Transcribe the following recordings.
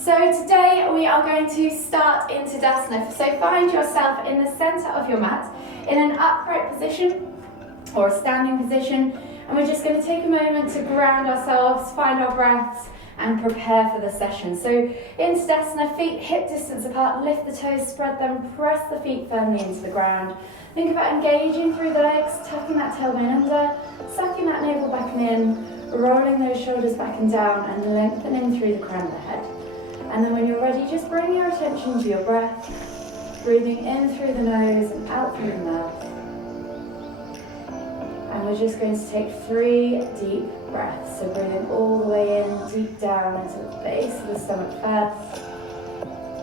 So today we are going to start into Tadasana. So find yourself in the center of your mat in an upright position or a standing position, and we're just going to take a moment to ground ourselves, find our breaths and prepare for the session. So in Tadasana, feet hip distance apart, lift the toes, spread them, press the feet firmly into the ground. Think about engaging through the legs, tucking that tailbone under, sucking that navel back and in, rolling those shoulders back and down and lengthening through the crown of the head. And then when you're ready, just bring your attention to your breath, breathing in through the nose and out through the mouth. And we're just going to take 3 deep breaths. So breathing all the way in, deep down into the base of the stomach first,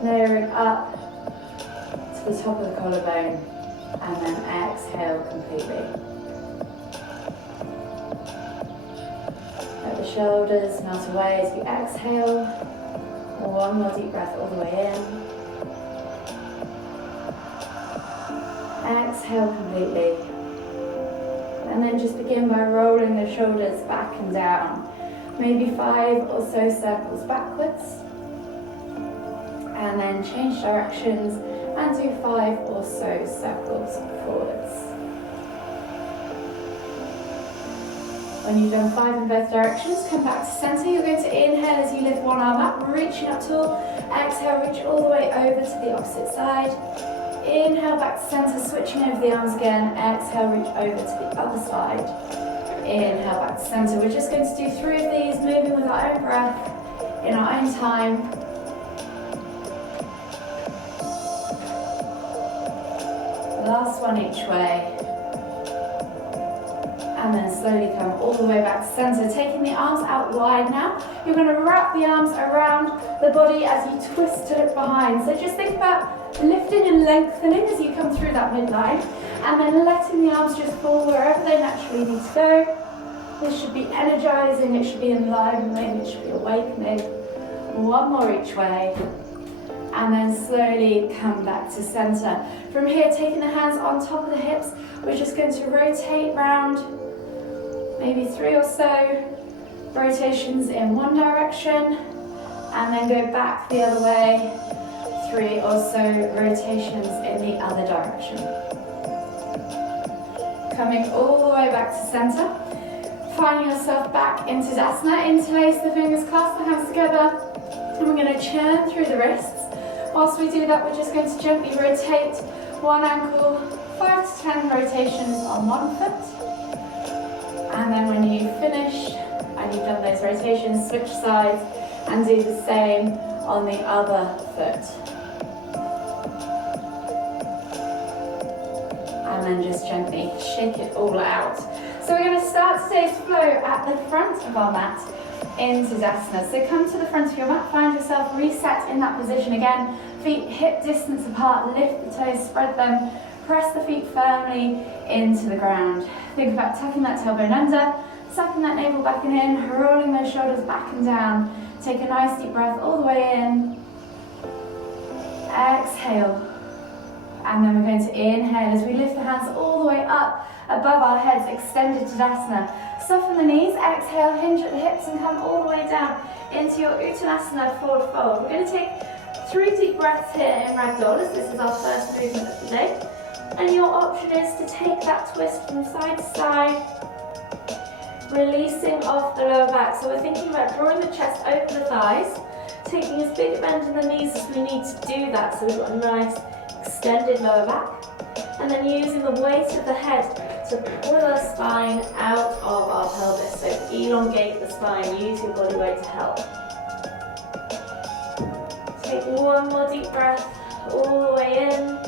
layering up to the top of the collarbone, and then exhale completely. Let the shoulders melt away as you exhale. One more deep breath all the way in. Exhale completely. And then just begin by rolling the shoulders back and down. Maybe 5 or so circles backwards. And then change directions and do 5 or so circles forwards. When you've done 5 in both directions, come back to center. You're going to inhale as you lift one arm up, reaching up tall. Exhale, reach all the way over to the opposite side. Inhale back to center, switching over the arms again. Exhale, reach over to the other side. Inhale back to center. We're just going to do 3 of these, moving with our own breath, in our own time. Last one each way. And then slowly come all the way back to center, taking the arms out wide now. You're going to wrap the arms around the body as you twist to look behind. So just think about lifting and lengthening as you come through that midline, and then letting the arms just fall wherever they naturally need to go. This should be energizing, it should be enlivening, it should be awakening. One more each way. And then slowly come back to center. From here, taking the hands on top of the hips, we're just going to rotate round, maybe 3 or so rotations in one direction, and then go back the other way, 3 or so rotations in the other direction. Coming all the way back to center, finding yourself back into Tadasana. Interlace the fingers, clasp the hands together, and we're going to churn through the wrists. Whilst we do that, we're just going to gently rotate one ankle, 5 to 10 rotations on one foot. And then when you finish and you've done those rotations, switch sides and do the same on the other foot. And then just gently shake it all out. So we're going to start today's flow at the front of our mat in Tadasana. So come to the front of your mat, find yourself reset in that position again. Feet hip distance apart, lift the toes, spread them, press the feet firmly into the ground. Think about tucking that tailbone under, sucking that navel back and in, rolling those shoulders back and down. Take a nice deep breath all the way in. Exhale. And then we're going to inhale as we lift the hands all the way up above our heads, extended Tadasana. Soften the knees, exhale, hinge at the hips and come all the way down into your Uttanasana forward fold. We're going to take 3 deep breaths here in Ragdoll as this is our first movement of the day. And your option is to take that twist from side to side, releasing off the lower back. So we're thinking about drawing the chest over the thighs, taking as big a bend in the knees as we need to do that so we've got a nice extended lower back. And then using the weight of the head to pull our spine out of our pelvis. So elongate the spine, use your body weight to help. Take one more deep breath all the way in.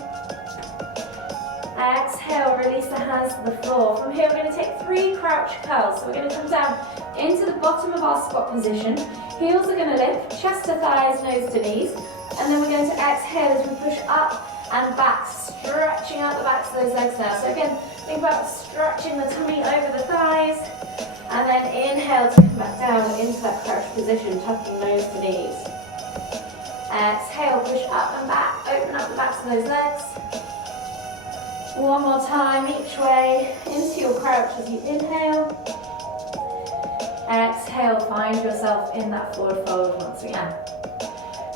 Exhale, release the hands to the floor. From here we're going to take 3 crouch curls. So we're going to come down into the bottom of our squat position. Heels are going to lift, chest to thighs, nose to knees. And then we're going to exhale as we push up and back, stretching out the backs of those legs now. So again, think about stretching the tummy over the thighs. And then inhale to come back down into that crouch position, tucking nose to knees. Exhale, push up and back, open up the backs of those legs. One more time each way into your crouch as you inhale. Exhale, find yourself in that forward fold once again.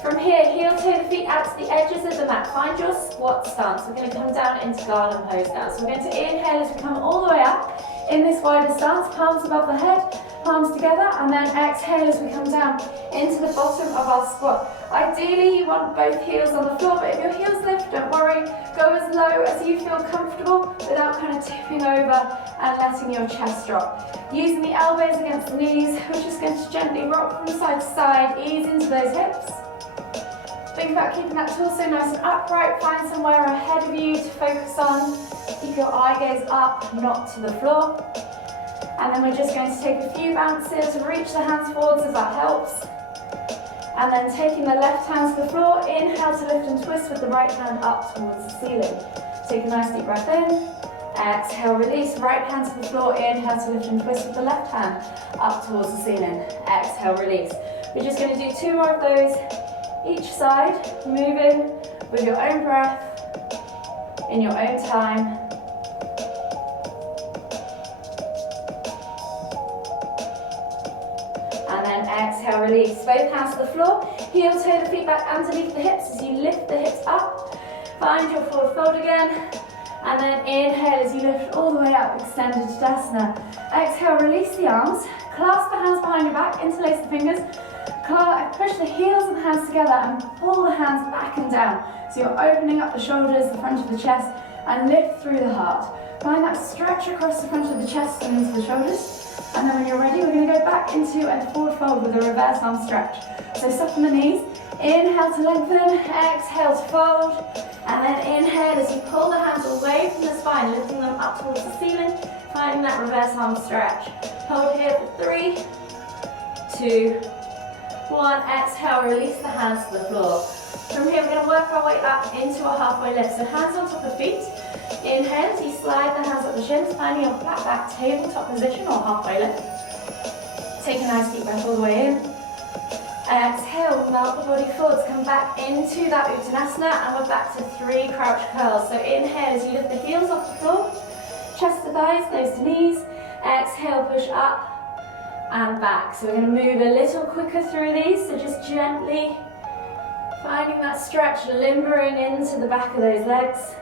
From here, heel toe the feet out to the edges of the mat. Find your squat stance. We're going to come down into garland pose now. So we're going to inhale as we come all the way up in this wider stance, palms above the head, palms together, and then exhale as we come down into the bottom of our squat. Ideally, you want both heels on the floor, but if your heels lift, don't worry. Go as low as you feel comfortable without kind of tipping over and letting your chest drop. Using the elbows against the knees, we're just going to gently rock from side to side, ease into those hips. Think about keeping that torso nice and upright. Find somewhere ahead of you to focus on. Keep your eye gaze up, not to the floor. And then we're just going to take a few bounces, reach the hands forwards if that helps. And then taking the left hand to the floor, inhale to lift and twist with the right hand up towards the ceiling. Take a nice deep breath in. Exhale, release, right hand to the floor, inhale to lift and twist with the left hand up towards the ceiling. Exhale, release. We're just going to do 2 more of those each side, moving with your own breath, in your own time. And then exhale, release. Both hands to the floor, heel toe the feet back underneath the hips as you lift the hips up. Find your forward fold again. And then inhale as you lift all the way up, extended Tadasana. Exhale, release the arms. Clasp the hands behind your back, interlace the fingers. Push the heels and hands together and pull the hands back and down. So you're opening up the shoulders, the front of the chest, and lift through the heart. Find that stretch across the front of the chest and into the shoulders. And then when you're ready, we're going to go back into a forward fold with a reverse arm stretch. So soften the knees. Inhale to lengthen, exhale to fold. And then inhale as you pull the hands away from the spine, lifting them up towards the ceiling, finding that reverse arm stretch. Hold here for 3, 2, 1. Exhale, release the hands to the floor. From here, we're going to work our way up into a halfway lift. So hands on top of feet. Inhale as you slide the hands up the shins, finding your flat back tabletop position or halfway lift. Take a nice deep breath all the way in. Exhale, melt the body forwards, come back into that Uttanasana, and we're back to 3 crouch curls. So inhale as you lift the heels off the floor, chest to thighs, nose to knees. Exhale, push up and back. So we're going to move a little quicker through these, so just gently finding that stretch, limbering into the back of those legs.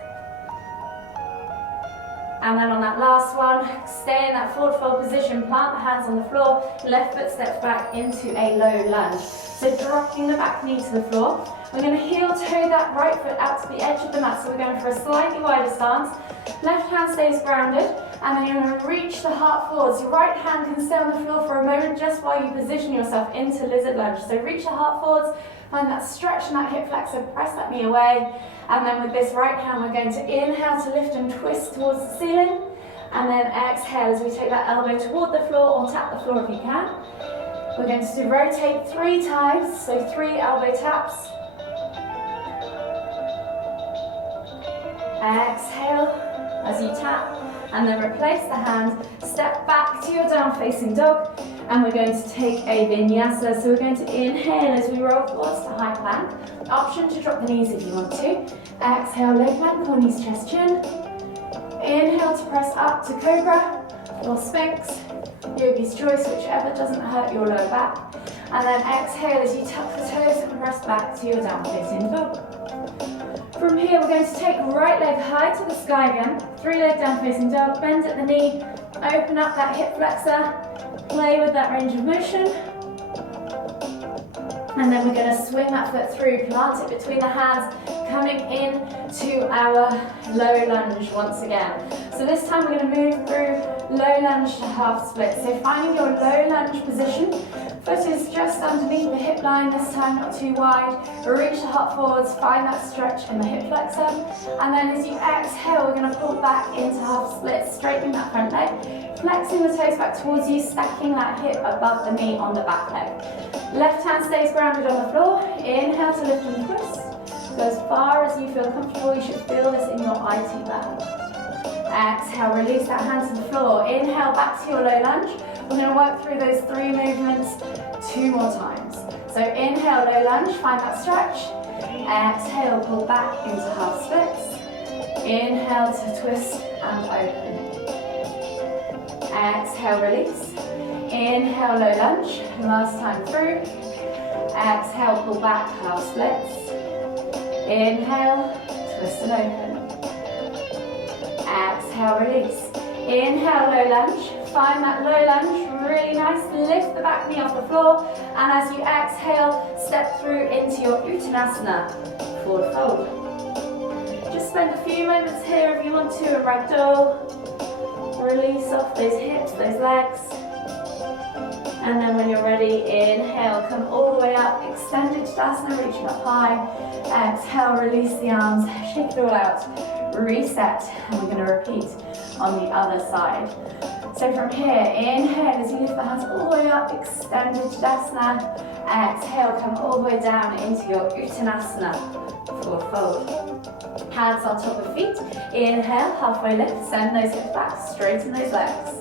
And then on that last one, stay in that forward fold position, plant the hands on the floor, left foot steps back into a low lunge. So dropping the back knee to the floor. We're going to heel toe that right foot out to the edge of the mat, so we're going for a slightly wider stance. Left hand stays grounded, and then you're going to reach the heart forwards. Your right hand can stay on the floor for a moment just while you position yourself into lizard lunge. So reach the heart forwards, find that stretch in that hip flexor, press that knee away. And then with this right hand, we're going to inhale to lift and twist towards the ceiling. And then exhale as we take that elbow toward the floor or tap the floor if you can. We're going to rotate 3 times, so 3 elbow taps. Exhale as you tap, and then replace the hand. Step back to your down facing dog, and we're going to take a vinyasa. So we're going to inhale as we roll forwards to high plank. Option to drop the knees if you want to. Exhale, low plank or knees, chest, chin. Inhale to press up to cobra or sphinx, yogi's choice, whichever doesn't hurt your lower back. And then exhale as you tuck the toes and press back to your down facing dog. From here, we're going to take right leg high to the sky again, 3-leg down facing dog, bend at the knee, open up that hip flexor, play with that range of motion. And then we're going to swing that foot through, plant it between the hands, coming in to our low lunge once again. So this time we're going to move through low lunge to half split. So finding your low lunge position, foot is just underneath the hip line this time, not too wide. Reach the heart forwards, find that stretch in the hip flexor. And then as you exhale, we're going to pull back into half split, straightening that front leg, flexing the toes back towards you, stacking that hip above the knee on the back leg. Left hand stays grounded on the floor. Inhale to lift and twist. Go as far as you feel comfortable. You should feel this in your IT band. Exhale, release that hand to the floor. Inhale, back to your low lunge. We're going to work through those 3 movements 2 more times. So inhale, low lunge, find that stretch. Exhale, pull back into half splits. Inhale to twist and open. Exhale, release. Inhale, low lunge. Last time through. Exhale, pull back, half splits. Inhale, twist and open. Exhale, release. Inhale, low lunge. Find that low lunge, really nice. Lift the back knee off the floor. And as you exhale, step through into your Uttanasana, forward fold. Just spend a few moments here if you want to, a ragdoll. Release off those hips, those legs. And then when you're ready, inhale, come all the way up, extended Tadasana, reaching up high. Exhale, release the arms, shake it all out, reset, and we're going to repeat on the other side. So from here, inhale as you lift the hands all the way up, extended Tadasana. Exhale, come all the way down into your Uttanasana, forward fold. Hands on top of feet. Inhale, halfway lift, send those hips back, straighten those legs.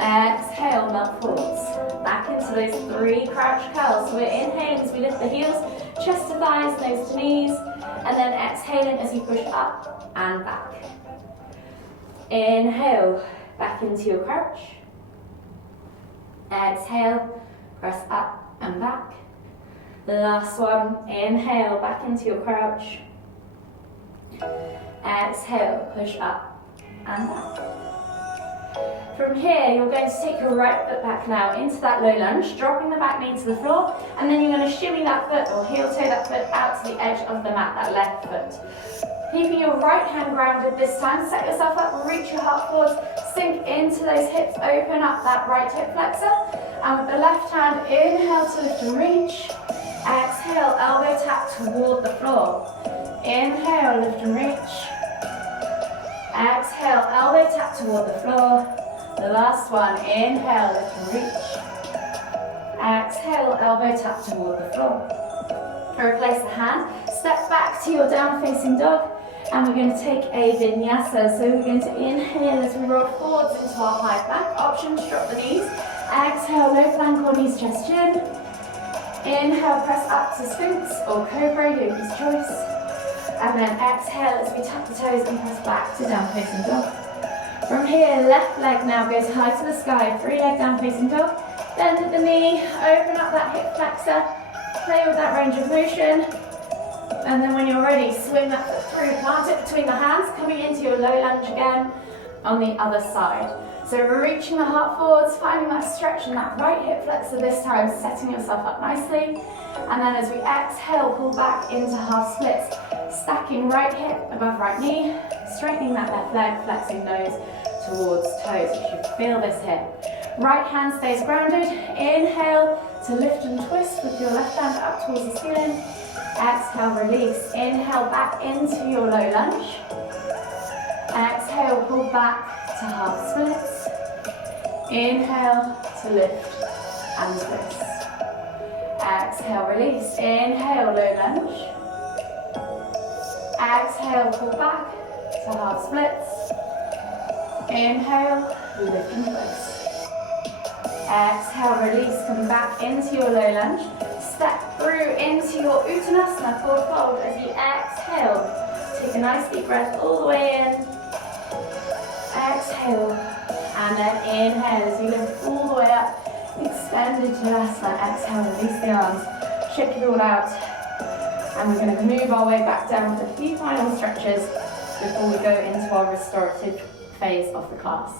Exhale, melt forwards. Back into those 3 crouch curls. So we're inhaling as we lift the heels, chest to thighs, nose to knees, and then exhaling as you push up and back. Inhale, back into your crouch. Exhale, press up and back. The last one, inhale, back into your crouch. Exhale, push up and back. From here, you're going to take your right foot back now into that low lunge, dropping the back knee to the floor, and then you're going to shimmy that foot or heel toe that foot out to the edge of the mat, that left foot. Keeping your right hand grounded this time, set yourself up, reach your heart forwards, sink into those hips, open up that right hip flexor, and with the left hand, inhale to lift and reach. Exhale, elbow tap toward the floor. Inhale, lift and reach. Exhale, elbow tap toward the floor. The last one, inhale, lift and reach. Exhale, elbow tap toward the floor. Replace the hand, step back to your down facing dog, and we're going to take a vinyasa. So we're going to inhale as we roll forwards into our high plank. Option to drop the knees. Exhale, low plank or knees, chest, chin. Inhale, press up to Sphinx or Cobra, yogi's choice. And then exhale as we tap the toes and press back to down facing dog. From here, left leg now goes high to the sky, 3-leg down facing dog. Bend at the knee, open up that hip flexor, play with that range of motion. And then when you're ready, swing that foot through, plant it between the hands, coming into your low lunge again on the other side. So we're reaching the heart forwards, finding that stretch in that right hip flexor this time, setting yourself up nicely. And then as we exhale, pull back into half splits, stacking right hip above right knee, straightening that left leg, flexing nose towards toes. You should feel this hip. Right hand stays grounded. Inhale to lift and twist with your left hand up towards the ceiling. Exhale, release. Inhale back into your low lunge. Exhale, pull back to half splits. Inhale to lift and twist. Exhale, release. Inhale, low lunge. Exhale, pull back to half splits. Inhale, lift and twist. Exhale, release, come back into your low lunge. Step through into your Uttanasana, forward fold as you exhale. Take a nice deep breath all the way in. Exhale, and then inhale as you lift all the way up. Extended Tadasana, exhale, release the arms. Shake it all out. And we're going to move our way back down with a few final stretches before we go into our restorative phase of the class.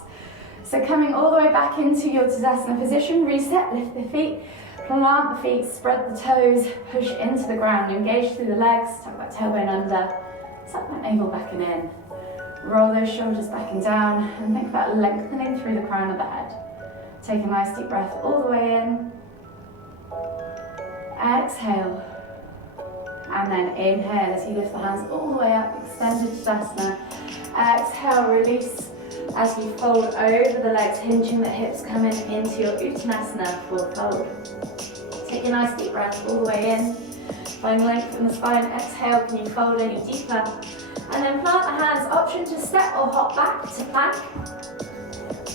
So coming all the way back into your Tadasana position, reset, lift the feet, plant the feet, spread the toes, push into the ground, engage through the legs, tuck that tailbone under, suck that navel back and in. Roll those shoulders back and down, and think about lengthening through the crown of the head. Take a nice deep breath all the way in. Exhale. And then inhale as you lift the hands all the way up, extended Tadasana. Exhale, release as you fold over the legs, hinging the hips, coming into your Uttanasana, forward fold. Take a nice deep breath all the way in. Find length in the spine. Exhale, can you fold any deeper? And then plant the hands, option to step or hop back to plank.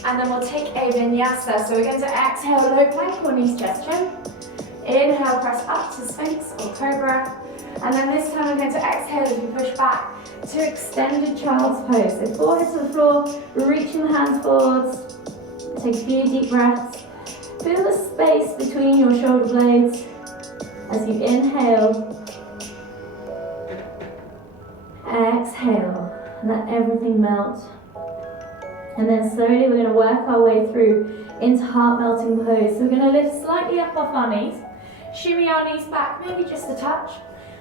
And then we'll take a vinyasa. So we're going to exhale, low plank or knees, chest, chin. Inhale, press up to Sphinx or Cobra. And then this time we're going to exhale as we push back to extended child's pose. So forehead to the floor, reaching the hands forwards. Take a few deep breaths. Feel the space between your shoulder blades as you inhale. Exhale, let everything melt. And then slowly we're going to work our way through into heart melting pose. So we're going to lift slightly up off our knees, shimmy our knees back, maybe just a touch.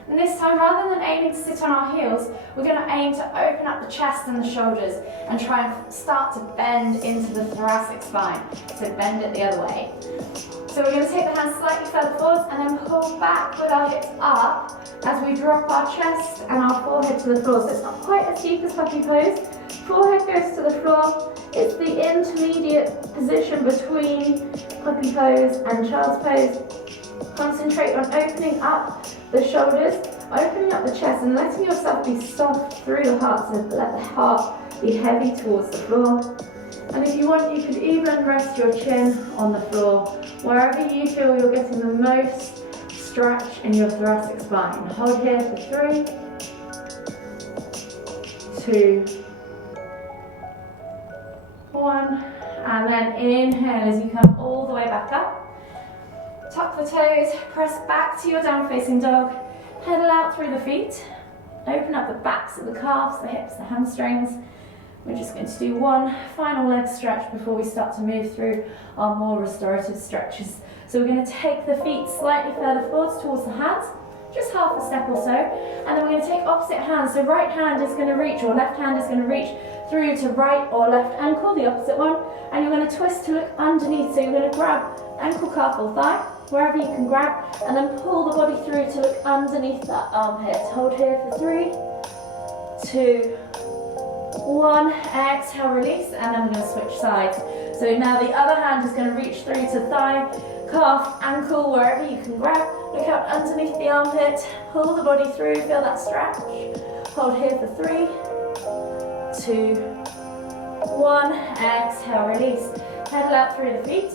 And this time, rather than aiming to sit on our heels, we're going to aim to open up the chest and the shoulders and try and start to bend into the thoracic spine. So bend it the other way. So we're going to take the hands slightly further forwards and then pull back with our hips up as we drop our chest and our forehead to the floor. So it's not quite as deep as puppy pose. Forehead goes to the floor. It's the intermediate position between puppy pose and child's pose. Concentrate on opening up the shoulders, opening up the chest and letting yourself be soft through the heart. So let the heart be heavy towards the floor. And if you want, you could even rest your chin on the floor, wherever you feel you're getting the most stretch in your thoracic spine. Hold here for 3, 2, 1, and then inhale as you come all the way back up. Tuck the toes, press back to your down facing dog, pedal out through the feet, open up the backs of the calves, the hips, the hamstrings. We're just going to do one final leg stretch before we start to move through our more restorative stretches. So we're going to take the feet slightly further forwards towards the hands, just half a step or so, and then we're going to take opposite hands. So right hand is going to reach, or left hand is going to reach through to right or left ankle, the opposite one, and you're going to twist to look underneath. So you're going to grab ankle, calf or thigh, wherever you can grab, and then pull the body through to look underneath that armpit. Hold here for 3, 2, 1, exhale, release, and then we're going to switch sides. So now the other hand is going to reach through to thigh, calf, ankle, wherever you can grab. Look out underneath the armpit, pull the body through, feel that stretch. Hold here for 3, 2, 1, exhale, release. Pedal out through the feet.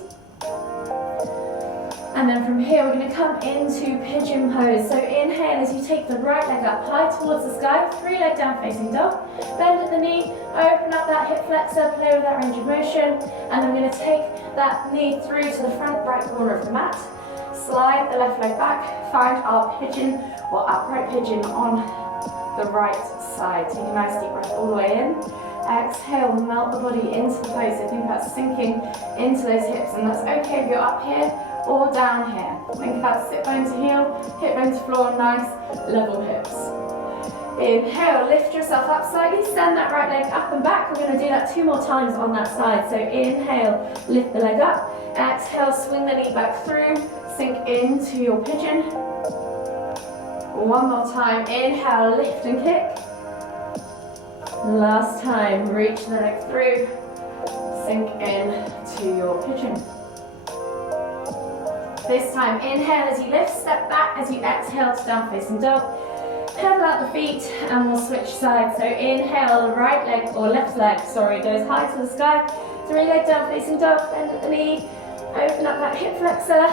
And then from here, we're going to come into pigeon pose. So inhale as you take the right leg up high towards the sky, 3-leg down facing dog. Bend at the knee, open up that hip flexor, play with that range of motion. And then we're going to take that knee through to the front right corner of the mat. Slide the left leg back, find our pigeon or upright pigeon on the right side. Take a nice deep breath all the way in. Exhale, melt the body into the pose. So think about sinking into those hips. And that's okay if you're up here or down here. Think about sit bone to heel, hip bone to floor, nice level hips. Inhale, lift yourself up slightly, send that right leg up and back. We're going to do that 2 more times on that side. So inhale, lift the leg up. Exhale, swing the knee back through, sink into your pigeon. 1 more time, inhale, lift and kick. Last time, reach the leg through, sink into your pigeon. This time, inhale as you lift, step back as you exhale to down facing dog. Pedal out the feet and we'll switch sides. So inhale, the right leg, or left leg, sorry, goes high to the sky. 3-leg down facing dog, bend at the knee, open up that hip flexor.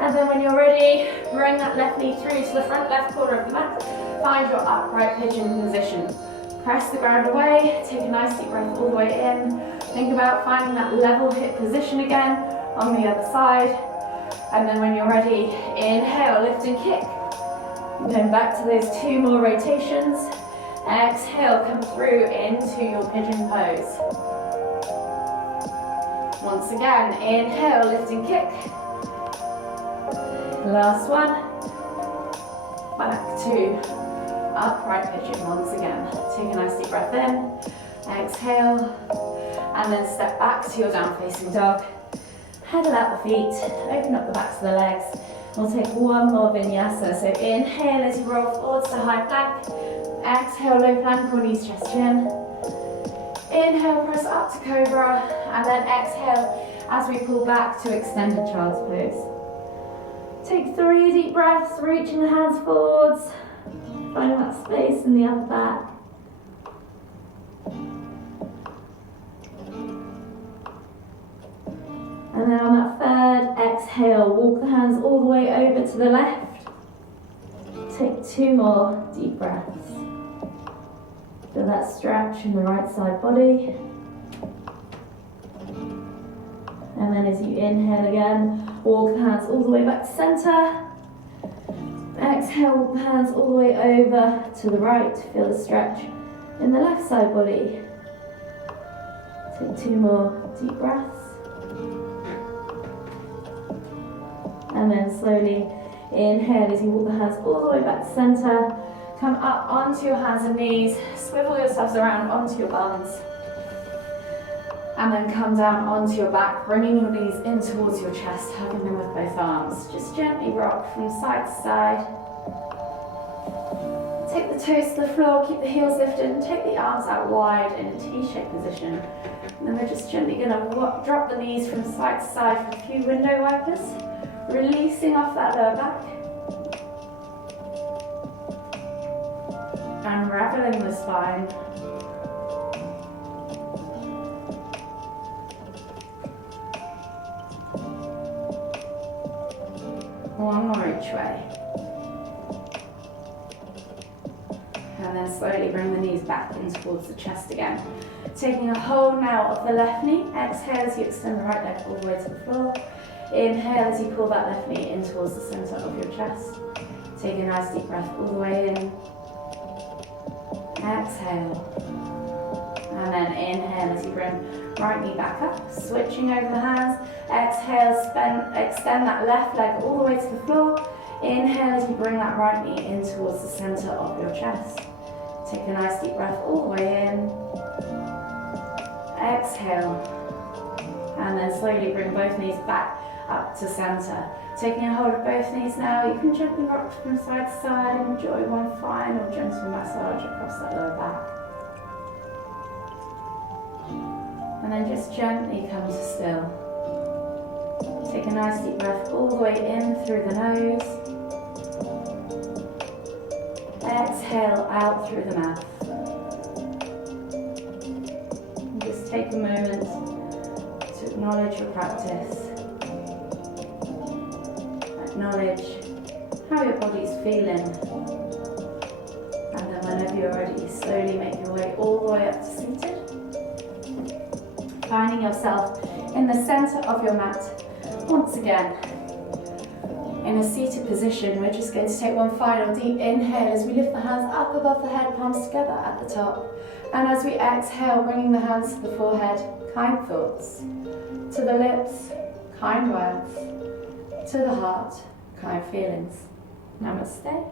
And then when you're ready, bring that left knee through to the front left corner of the mat. Find your upright pigeon position. Press the ground away, take a nice deep breath all the way in. Think about finding that level hip position again on the other side. And then when you're ready, inhale, lift and kick. Going back to those 2 more rotations. Exhale, come through into your pigeon pose. Once again, inhale, lift and kick. Last one. Back to upright pigeon once again. Take a nice deep breath in. Exhale. And then step back to your down facing dog. Pedal out the feet, open up the backs of the legs. We'll take 1 more vinyasa. So inhale as you roll forwards to high plank. Exhale, low plank or knees, chest, chin. Inhale, press up to cobra. And then exhale as we pull back to extended child's pose. Take 3 deep breaths, reaching the hands forwards. Finding that space in the upper back. And then on that third exhale, walk the hands all the way over to the left. Take 2 more deep breaths. Feel that stretch in the right side body. And then as you inhale again, walk the hands all the way back to center. Exhale, walk the hands all the way over to the right. Feel the stretch in the left side body. Take 2 more deep breaths. And then slowly inhale as you walk the hands all the way back to center. Come up onto your hands and knees. Swivel yourselves around onto your buns. And then come down onto your back, bringing your knees in towards your chest, hugging them with both arms. Just gently rock from side to side. Take the toes to the floor, keep the heels lifted, and take the arms out wide in a T-shaped position. And then we're just gently going to drop the knees from side to side for a few window wipers, releasing off that lower back. Unraveling the spine. One more each way. And then slowly bring the knees back in towards the chest again. Taking a hold now of the left knee. Exhale as you extend the right leg all the way to the floor. Inhale as you pull that left knee in towards the center of your chest. Take a nice deep breath all the way in. Exhale. And then inhale as you bring right knee back up, switching over the hands. Exhale, extend that left leg all the way to the floor. Inhale as you bring that right knee in towards the center of your chest. Take a nice deep breath all the way in. Exhale. And then slowly bring both knees back up to center. Taking a hold of both knees now, you can gently rock from side to side. Enjoy one final gentle massage across that lower back. And then just gently come to still. Take a nice deep breath all the way in through the nose. Exhale out through the mouth. And just take a moment to acknowledge your practice. Acknowledge how your body's feeling. And then whenever you're ready, slowly make your way all the way up to seated. Finding yourself in the center of your mat. Once again, in a seated position, we're just going to take one final deep inhale as we lift the hands up above the head, palms together at the top. And as we exhale, bringing the hands to the forehead, kind thoughts. To the lips, kind words. To the heart, kind feelings. Namaste.